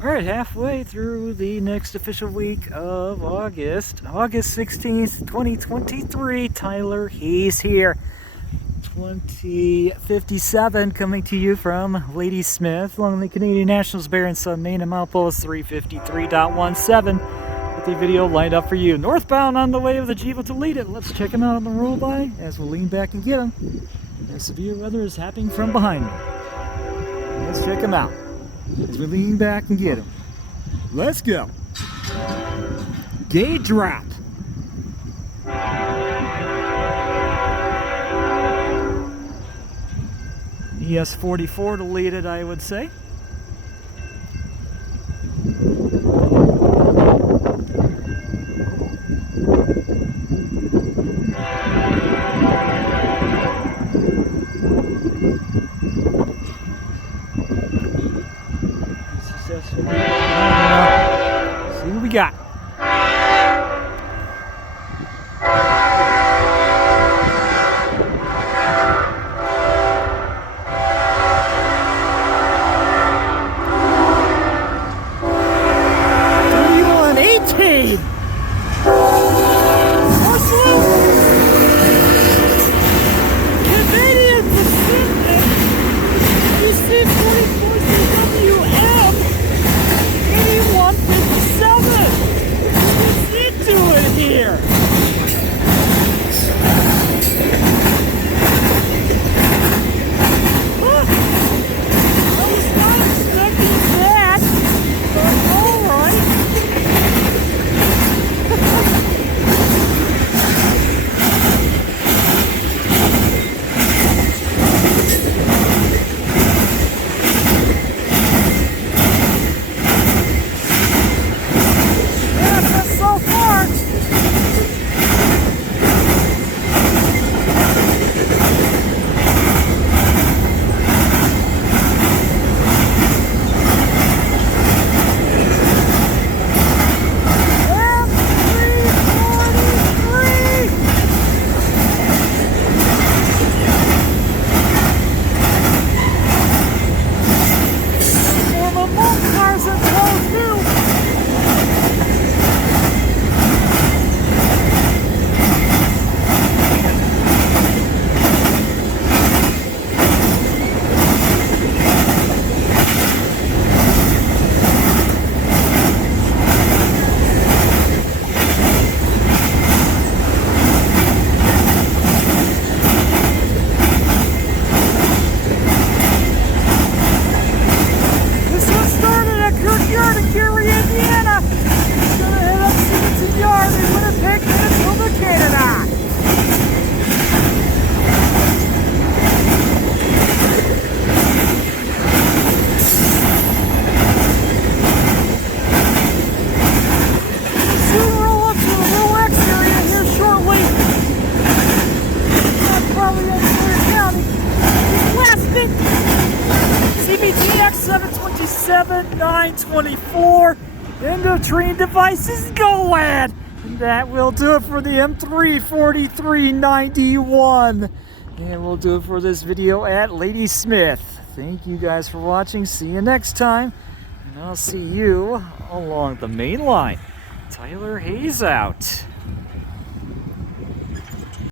Alright, halfway through the next official week of August 16th, 2023. Tyler Hayes here. 2057 coming to you from Ladysmith along the Canadian Nationals Bear and Sun main and outpost 353.17 with the video lined up for you. Northbound on the way of the Jiva to lead it. Let's check him out on the roll by as we lean back and get him. The severe weather is happening from behind me. Let's check him out as we lean back and get him. Let's go. Gauge drop. ES44 to lead it, I would say. See what we got. M343.924. End of train devices, go lad! And that will do it for the M343.91. And we'll do it for this video at Ladysmith. Thank you guys for watching. See you next time. And I'll see you along the main line. Tyler Hayes out.